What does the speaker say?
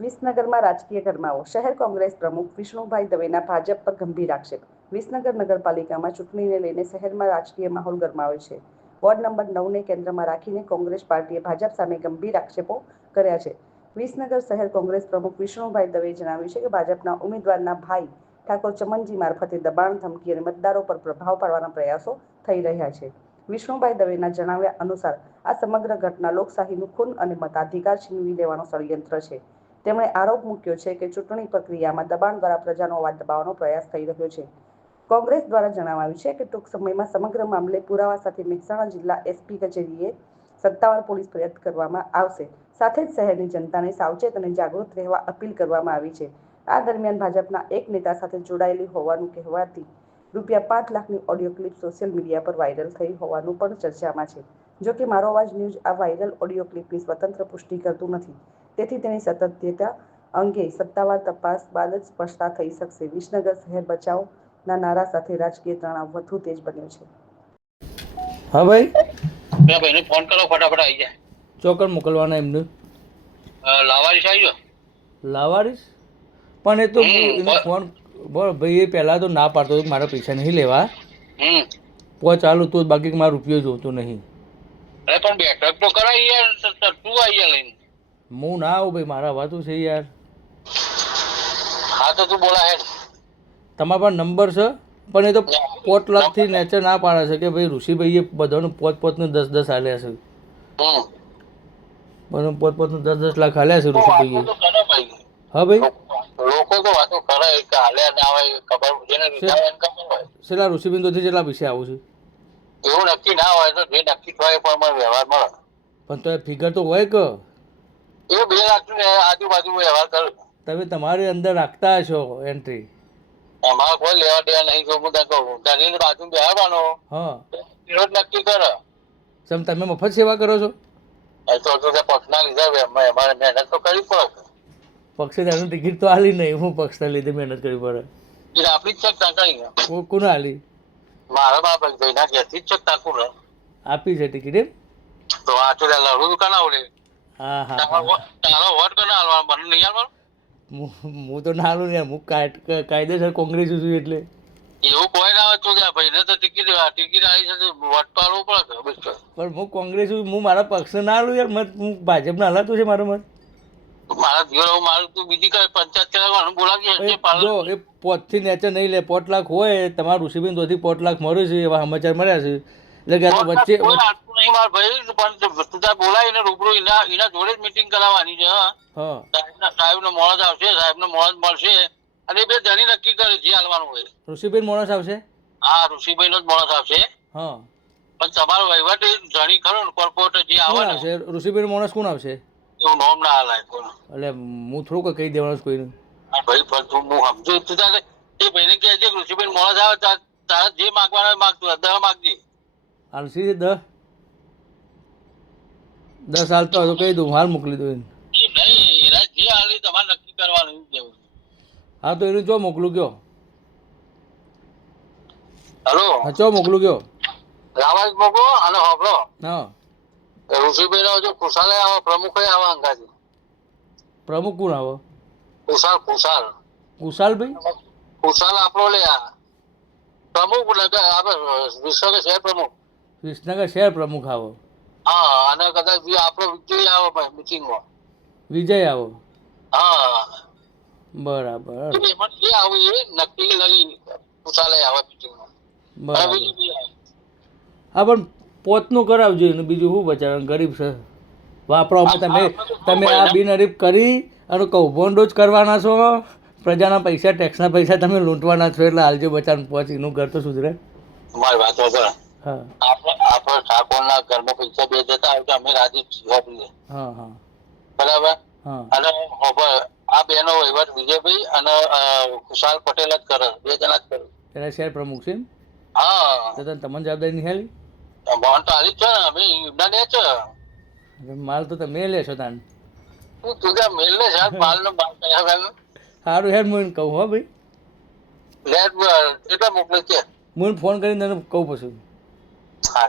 વિસનગરમાં રાજકીય ગરમાવો. શહેર કોંગ્રેસ પ્રમુખ વિષ્ણુભાઈ દવેના ભાજપ પર ગંભીર આક્ષેપ. વિસનગર નગરપાલિકામાં ચૂંટણીને લઈને શહેરમાં રાજકીય માહોલ ગરમાયો છે. વોર્ડ નંબર 9ને કેન્દ્રમાં રાખીને કોંગ્રેસ પાર્ટીએ ભાજપ સામે ગંભીર આક્ષેપો કર્યા છે. વિસનગર શહેર કોંગ્રેસ પ્રમુખ વિષ્ણુભાઈ દવેએ જણાવ્યું છે કે ભાજપના ઉમેદવારના ભાઈ ઠાકોર ચમનજી મારફતે દબાણ, ધમકી અને મતદારો પર પ્રભાવ પાડવાના પ્રયાસો થઈ રહ્યા છે. વિષ્ણુભાઈ દવેના જણાવ્યા અનુસાર આ સમગ્ર ઘટના લોકશાહીનું ખૂન અને મતાધિકાર છીનવી લેવાનો ષડયંત્ર છે. તેમણે આરોપ મૂક્યો છે કે ચૂંટણી પ્રક્રિયામાં દબાણ દ્વારા પ્રજાનો અવાજ દબાવવાનો પ્રયાસ થઈ રહ્યો છે. કોંગ્રેસ દ્વારા જણાવાયું છે કે ટૂંક સમયમાં સમગ્ર મામલે પુરાવા સાથે મહેસાણા જિલ્લા એસપી કચેરીએ સત્તાવાર પોલીસ ફરિયાદ કરવામાં આવશે. સાથે જ શહેરની જનતાને સાવચેત અને જાગૃત રહેવા અપીલ કરવામાં આવી છે. આ દરમિયાન ભાજપના એક નેતા સાથે જોડાયેલી હોવાનું કહેવાતી ₹5 લાખની ઓડિયો ક્લિપ સોશિયલ મીડિયા પર વાયરલ થઈ હોવાનું પણ ચર્ચામાં છે. જો કે મારો અવાજ ન્યૂઝ આ વાયરલ ઓડિયો ક્લિપની સ્વતંત્ર પુષ્ટિ કરતું નથી. તેથી તેની સત્યતા અંગે સત્તાવાર તપાસ બાદ જ સ્પષ્ટતા થઈ શકશે. વિસનગર શહેર બચાવના નારા સાથે રાજકીય તણાવ વધુ તેજ બન્યો છે. હા ભાઈ, ભાઈને ફોન કરો, ફટાફટ આવી જાય. ચોકર મોકલવાના એમને લાવારીસ આવી ગયો. લાવારીસ પણ એ તો એને ફોન ભાઈ એ પહેલાં તો ના પાડતો હતો મારા પૈસા નહીં લેવા. ચાલુ તો બાકી મારો રૂપિયો જોતો નહીં. અરે પણ બેઠક તો કરાવી યાર, તું આવી લઈને. હું ના આવું ભાઈ, મારા વાતું છે યાર. હા તો તું બોલા હે. તમારા પાસે નંબર છે પણ એ તો 5 લાખથી નેચર ના પાડે છે કે ભાઈ ઋષિભાઈએ બધાનું 5-5 10-10 હાલ્યા છે. બધાનું 5-5 10-10 લાખ હાલ્યા છે ઋષિભાઈએ. હા ભાઈ, લોકો તો વાતો કરે કે હાલ્યા ના હોય, ખબર જેને લીધા હોય ખબર હોય. છેલ્લા ઋષિબિંદુથી જેટલા પૈસા આવું છે એવું નક્કી ના હોય તો જે નક્કી થાય પણ મને વ્યવહાર મળે. પણ તો એ ફિગર તો હોય કે એ 2 લાખ આજુબાજુ વ્યવહાર કરું. તમે તમારી અંદર રાખતા હશો એન્ટ્રી. અમારે કોઈ લેવા દેવા નહીં. જો હું તને કહું ધની બાજુ બેહવાનો રોજ નક્કી કરે. તમે મફત સેવા કરો છો? તો પક્ષના લીધે અમારે મહેનત તો કરવી પડે. પક્ષે તેનું ટિકિટ તો હાલી નહીં, હું પક્ષના લીધે મહેનત કરવી પડે. આપણી જ છે ટાંકાઈ કોને હાલી? મારા ભાઈના ઘેરથી જ છે ટાંકું ને આપી છે ટિકિટ એમ? તો આ તો લડું દુકાન આવડે. હા હા, તારો વોટ કોને હાલવાનો? મને નહીં હાલવાનો. હું તો ના હાલું યાર, હું કાયદેસર કોંગ્રેસ છું એટલે. એવું કોઈ ના હોય તો ભાઈને તો ટિકિટ આવી છે, વોટ તો હાલવું પડે. પણ હું કોંગ્રેસ છું, હું મારા પક્ષને ના હાલું યાર. મત હું ભાજપને હલાતું છે મારો મત. મારા જીવન મારું તું બીજી કઈ પંચાયત કરાવવાનું બોલાવી. જો એ 5 થી નેચર નહીં લે, 5 લાખ હોય તમારું ઋષિબેન તોથી 5 લાખ મળ્યું છે એવા સમાચાર મળ્યા છે. એટલે વચ્ચે નહીં મારા ભાઈ, પણ તું બોલાવીને રૂબરૂ એના જોડે જ મીટિંગ કરાવવાની છે. સાહેબ નો મોણસ આવશે, સાહેબ નો મોણસ મળશે અને બે ધણી નક્કી કરે જે હાલવાનું હોય. ઋષિબેન મોણસ આવશે? હા, ઋષિભાઈ નો જ મોણસ આવશે. હા, પણ તમારો વહીવટ ધણી ખરો ને, કોર્પોરેટર જે આવે ને. ઋષિબેન મોણસ કોણ આવશે? એવું નોમ ના હાલાય કોઈ. એટલે હું થોડું કહી દેવાનું કોઈને. ભાઈ પણ તું હું સમજુ તું તારે એ ભાઈને કહે છે ઋષિબેન મોણસ આવે તારે જે માગવાના માગતું 10 માગજે. હાલસી 10 હાલતો હોય તો કહી દઉં, હાલ મોકલી દઉં. નહીં, એના જે હાલી તમારે નક્કી કરવાનું. હા તો એનું ચો મોકલું કયો? હલો, હા ચો મોકલું કયો? રાવાજ મોકલો અને હોબળો. હા, ઋષિભાઈ નો જો ખુશાલે આવે, પ્રમુખ આવે અંગાજી. પ્રમુખ કોણ આવે? કુશાલ કુશાલભાઈ? કુશાલ આપણો લે પ્રમુખ આપણે વિસનગર શહેર પ્રમુખ. વિસનગર શહેર પ્રમુખ આવો? હા, અને કદાચ આપણો વિજય આવે મિટિંગમાં. વિજય આવો? હા, બરાબર. જે આવું એ નક્કી લઈ કુશાલે આવે મિટિંગમાં. બરાબર. હા પણ પોતનું કરાવજો ને, બીજું શું બચારા ગરીબ છે વાપરો. તમે આ બિનહરીફ કરી અને કૌભાંડો જ કરવાના છો. પ્રજાના પૈસા, ટેક્સના પૈસા તમે લૂંટવાના છો. એટલે હાલજો બચારાને પહોંચી, એનું ઘર તો સુધરે. મારી વાત વગર હા, આપણે ઠાકોરના ઘરમાં પૈસા બે જતા હોય તો અમે રાજી છીએ. હા હા, બરાબર. હા, અને આ બેનો વહીવટ વિજયભાઈ અને ખુશાલ પટેલ જ કરે, 2 જણા જ કરે. એના શહેર પ્રમુખ છે? હા, તો તમને જવાબદારી નહીં હાલી? મોહન તો હાલી જ છે ને, અમે યુવના ને છે. માલ તો તમે લેશો તાન. તું ત્યાં મેલ ને સાહેબ, માલ નો માલ કયા સારું હેડ, હું એને કહું. હો ભાઈ, લેટ એટલા મોકલે છે. હું ફોન કરીને તને કહું પછી. હા.